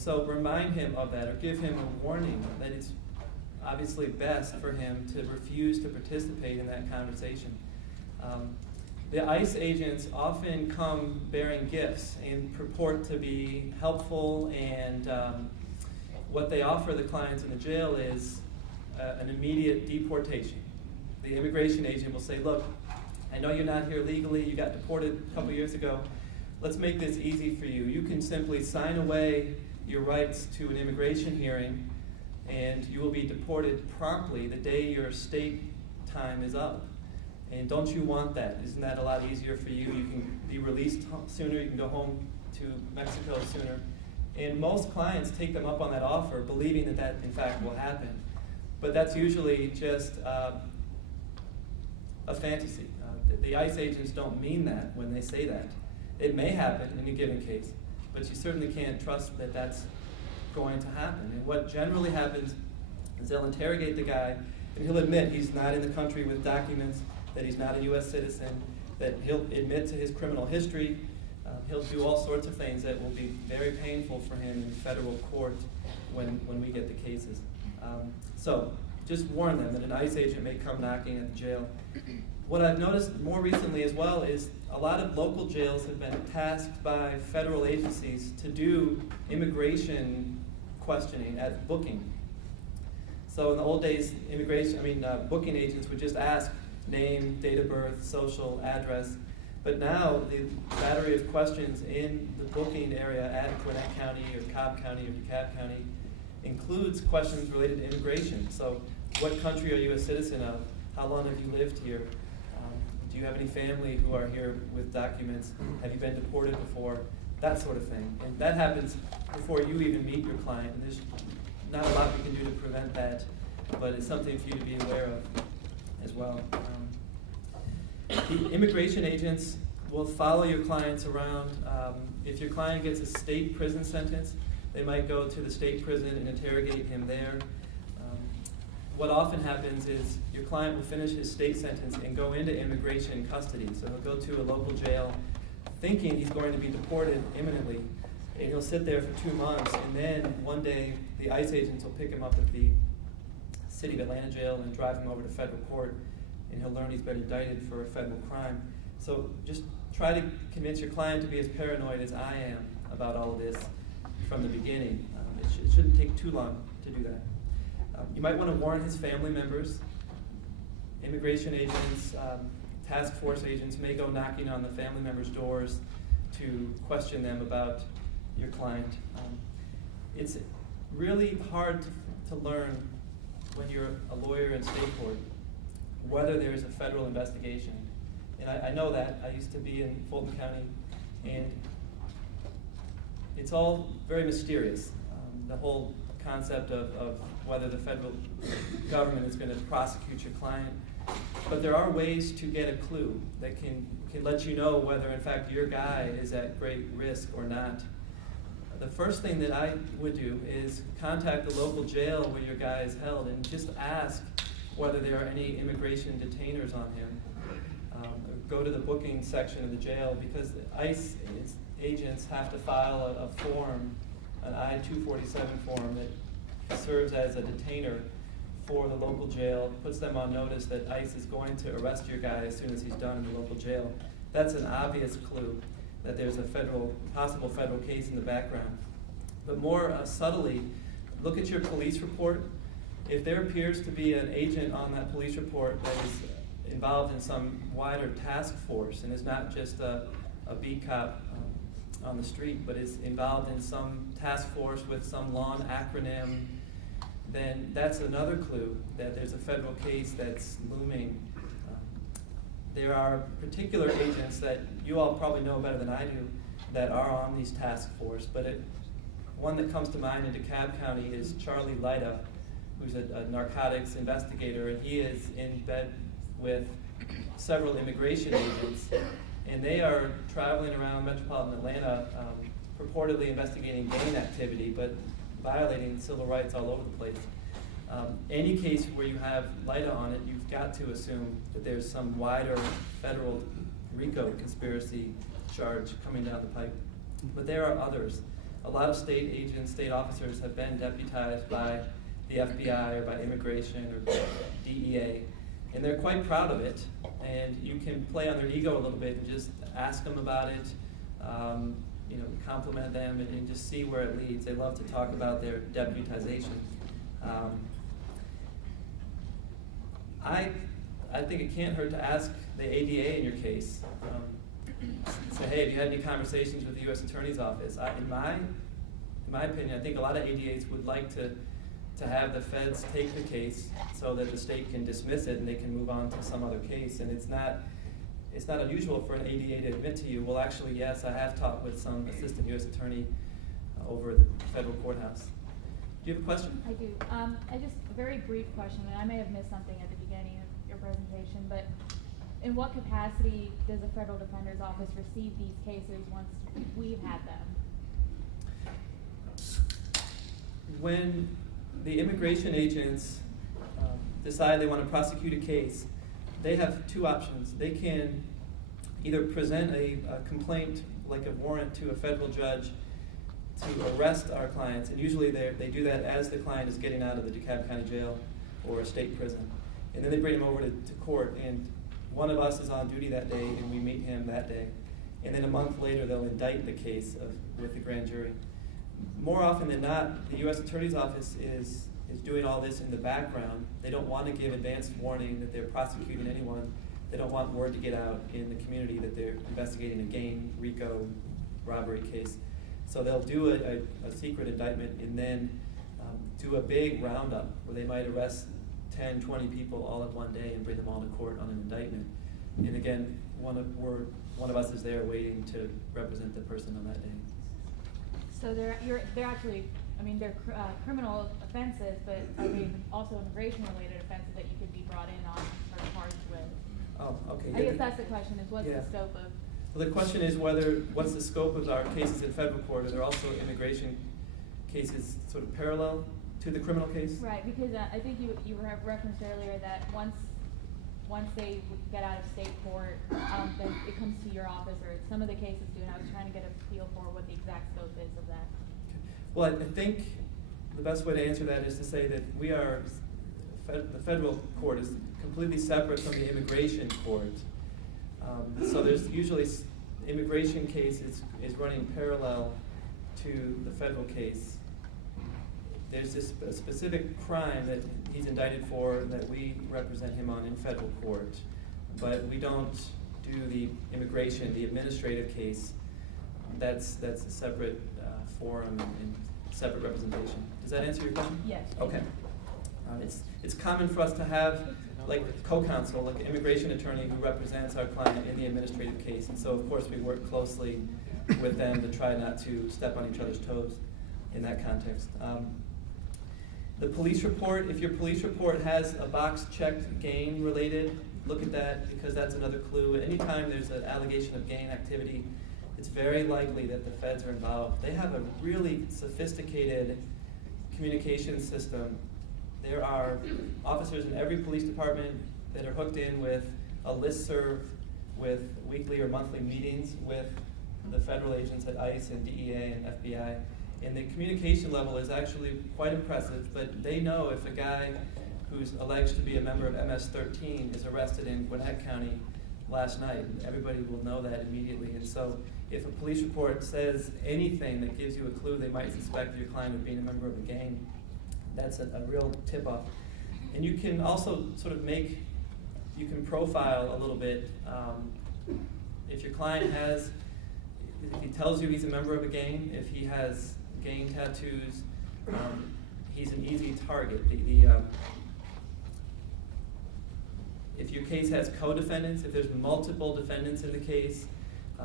so remind him of that, or give him a warning that it's obviously best for him to refuse to participate in that conversation. The ICE agents often come bearing gifts and purport to be helpful, and what they offer the clients in the jail is an immediate deportation. The immigration agent will say, look, I know you're not here legally, you got deported a couple years ago, let's make this easy for you. You can simply sign away your rights to an immigration hearing, and you will be deported promptly the day your state time is up. And don't you want that? Isn't that a lot easier for you? You can be released sooner, you can go home to Mexico sooner. And most clients take them up on that offer, believing that that in fact will happen. But that's usually just a fantasy. The ICE agents don't mean that when they say that. It may happen in a given case, but you certainly can't trust that that's going to happen. And what generally happens is they'll interrogate the guy, and he'll admit he's not in the country with documents, that he's not a U.S. citizen, that he'll admit to his criminal history. He'll do all sorts of things that will be very painful for him in federal court when we get the cases. So just warn them that an ICE agent may come knocking at the jail. What I've noticed more recently as well is a lot of local jails have been tasked by federal agencies to do immigration questioning at booking. So in the old days, booking agents would just ask name, date of birth, social, address. But now the battery of questions in the booking area at Gwinnett County or Cobb County or DeKalb County includes questions related to immigration. So what country are you a citizen of? How long have you lived here? Do you have any family who are here with documents? Have you been deported before? That sort of thing. And that happens before you even meet your client. And there's not a lot we can do to prevent that, but it's something for you to be aware of as well. The immigration agents will follow your clients around. If your client gets a state prison sentence, they might go to the state prison and interrogate him there. What often happens is your client will finish his state sentence and go into immigration custody. So he'll go to a local jail thinking he's going to be deported imminently, and he'll sit there for 2 months, and then one day the ICE agents will pick him up at the City of Atlanta jail and drive him over to federal court, and he'll learn he's been indicted for a federal crime. So just try to convince your client to be as paranoid as I am about all of this from the beginning. It shouldn't take too long to do that. You might want to warn his family members. Immigration agents, task force agents may go knocking on the family members' doors to question them about your client. It's really hard to learn when you're a lawyer in state court whether there's a federal investigation. And I know that. I used to be in Fulton County, and it's all very mysterious. The whole concept of whether the federal government is going to prosecute your client. But there are ways to get a clue that can let you know whether in fact your guy is at great risk or not. The first thing that I would do is contact the local jail where your guy is held and just ask whether there are any immigration detainers on him. Go to the booking section of the jail, because the ICE agents have to file a form, an I-247 form that serves as a detainer for the local jail, puts them on notice that ICE is going to arrest your guy as soon as he's done in the local jail. That's an obvious clue that there's a possible federal case in the background. But more subtly, look at your police report. If there appears to be an agent on that police report that is involved in some wider task force and is not just a beat cop on the street, but is involved in some task force with some long acronym, then that's another clue that there's a federal case that's looming. There are particular agents that you all probably know better than I do that are on these task force, but one that comes to mind in DeKalb County is Charlie Lida, who's a narcotics investigator, and he is in bed with several immigration agents, and they are traveling around metropolitan Atlanta purportedly investigating gang activity, but violating civil rights all over the place. Any case where you have Lida on it, you've got to assume that there's some wider federal RICO conspiracy charge coming down the pipe. But there are others. a lot of state agents, state officers have been deputized by the FBI or by immigration or DEA, and they're quite proud of it. And you can play on their ego a little bit and just ask them about it, compliment them, and just see where it leads. They love to talk about their deputization. I think it can't hurt to ask the ADA in your case. Say, hey, have you had any conversations with the U.S. Attorney's Office? In my opinion, I think a lot of ADAs would like to have the feds take the case so that the state can dismiss it and they can move on to some other case. And it's not unusual for an ADA to admit to you, well, actually, yes, I have talked with some assistant U.S. attorney over at the federal courthouse. Do you have a question? I do. Just a very brief question, and I may have missed something at the beginning of your presentation, but in what capacity does the Federal Defender's Office receive these cases once we've had them? When the immigration agents decide they want to prosecute a case, they have two options. They can either present a complaint, like a warrant, to a federal judge to arrest our clients, and usually they do that as the client is getting out of the DeKalb County Jail or a state prison. And then they bring him over to court, and one of us is on duty that day, and we meet him that day. And then a month later, they'll indict the case with the grand jury. More often than not, the U.S. Attorney's Office is doing all this in the background. They don't want to give advance warning that they're prosecuting anyone. They don't want word to get out in the community that they're investigating a gang, RICO, robbery case. So they'll do a secret indictment and then do a big roundup where they might arrest 10, 20 people all at one day and bring them all to court on an indictment. And again, one of us is there waiting to represent the person on that day. So they're actually, they're criminal offenses, but are they also immigration-related offenses that you could be brought in on or charged with? Oh, okay. I guess that's the question, is what's the scope of? Well, the question is what's the scope of our cases in federal court? Are there also immigration cases sort of parallel to the criminal case? Right, because I think you referenced earlier that once they get out of state court, then it comes to your office, or some of the cases do, and I was trying to get a feel for what the exact scope is of that. Well, I think the best way to answer that is to say that the federal court is completely separate from the immigration court. So there's usually immigration case is running parallel to the federal case. There's this specific crime that he's indicted for that we represent him on in federal court, but we don't do the immigration, the administrative case. That's a separate forum and separate representation. Does that answer your question? Yes. Okay. It's common for us to have like co-counsel, like an immigration attorney who represents our client in the administrative case, and so of course we work closely with them to try not to step on each other's toes in that context. The police report, if your police report has a box checked gang related, look at that, because that's another clue. Anytime there's an allegation of gang activity, it's very likely that the feds are involved. They have a really sophisticated communication system. There are officers in every police department that are hooked in with a listserv with weekly or monthly meetings with the federal agents at ICE and DEA and FBI. And the communication level is actually quite impressive, but they know if a guy who's alleged to be a member of MS-13 is arrested in Gwinnett County last night. Everybody will know that immediately. And so if a police report says anything that gives you a clue they might suspect your client of being a member of a gang, that's a real tip-off. And you can also sort of you can profile a little bit. If your client if he tells you he's a member of a gang, if he has gang tattoos, he's an easy target. If your case has co-defendants, if there's multiple defendants in the case,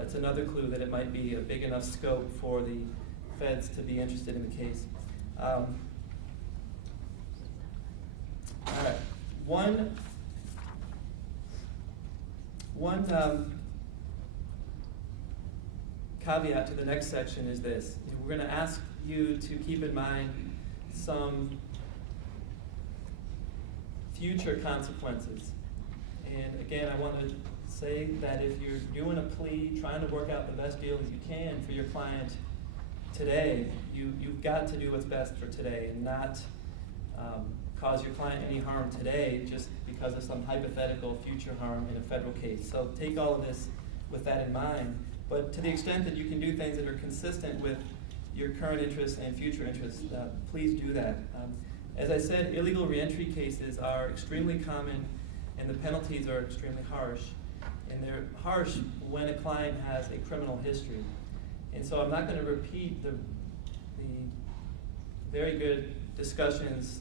it's another clue that it might be a big enough scope for the feds to be interested in the case. All right. One caveat to the next section is this. We're going to ask you to keep in mind some future consequences. And again, I want to say that if you're doing a plea, trying to work out the best deal that you can for your client, today, you've got to do what's best for today and not cause your client any harm today just because of some hypothetical future harm in a federal case. So take all of this with that in mind. But to the extent that you can do things that are consistent with your current interests and future interests, please do that. As I said, illegal reentry cases are extremely common and the penalties are extremely harsh. And they're harsh when a client has a criminal history. And so I'm not going to repeat the very good discussions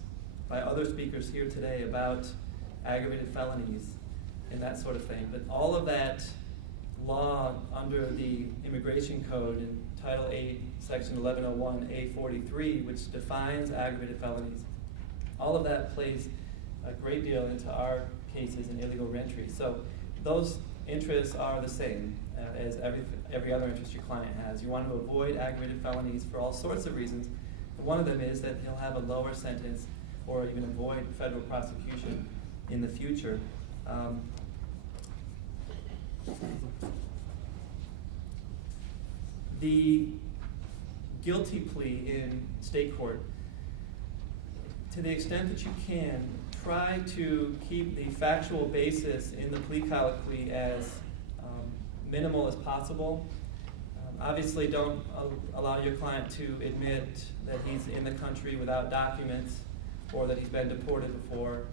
by other speakers here today about aggravated felonies and that sort of thing. But all of that law under the Immigration Code in Title 8, Section 1101A43, which defines aggravated felonies, all of that plays a great deal into our cases in illegal reentry. So those interests are the same as every other interest your client has. You want to avoid aggravated felonies for all sorts of reasons. But one of them is that he'll have a lower sentence or even avoid federal prosecution in the future. The guilty plea in state court, to the extent that you can, try to keep the factual basis in the plea colloquy as minimal as possible. Obviously, don't allow your client to admit that he's in the country without documents, or that he's been deported before,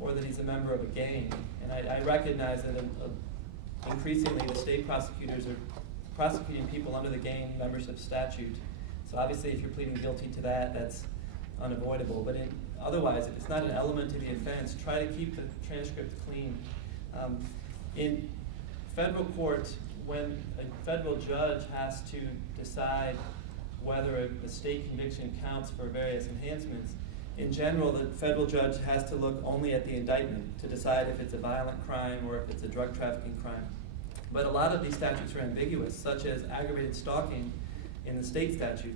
or that he's a member of a gang. And I recognize that increasingly the state prosecutors are prosecuting people under the gang membership statute. So obviously, if you're pleading guilty to that, that's unavoidable. But otherwise, if it's not an element to the offense, try to keep the transcript clean. In federal court, when a federal judge has to decide whether a state conviction counts for various enhancements, in general, the federal judge has to look only at the indictment to decide if it's a violent crime or if it's a drug trafficking crime. But a lot of these statutes are ambiguous, such as aggravated stalking in the state statute.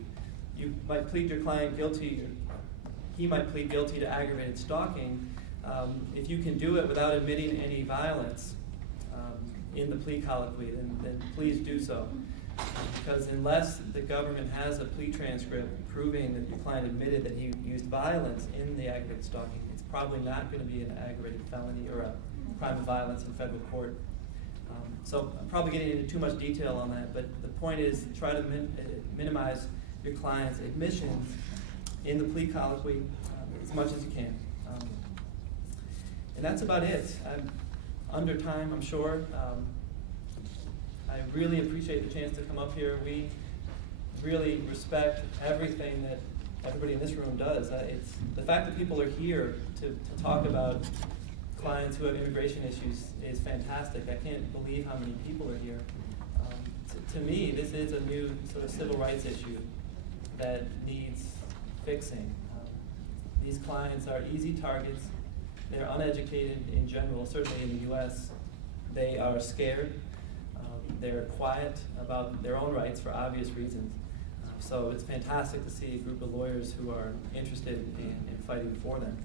You might plead your client guilty, he might plead guilty to aggravated stalking if you can do it without admitting any violence in the plea colloquy, then please do so. Because unless the government has a plea transcript proving that your client admitted that he used violence in the aggravated stalking, it's probably not going to be an aggravated felony or a crime of violence in federal court. So I'm probably getting into too much detail on that, but the point is try to minimize your client's admissions in the plea colloquy as much as you can. And that's about it. I'm under time, I'm sure. I really appreciate the chance to come up here. We really respect everything that everybody in this room does. It's the fact that people are here to talk about clients who have immigration issues is fantastic. I can't believe how many people are here. To me, this is a new sort of civil rights issue that needs fixing. These clients are easy targets. They're uneducated in general, certainly in the U.S. They are scared. They're quiet about their own rights for obvious reasons. So it's fantastic to see a group of lawyers who are interested in fighting for them.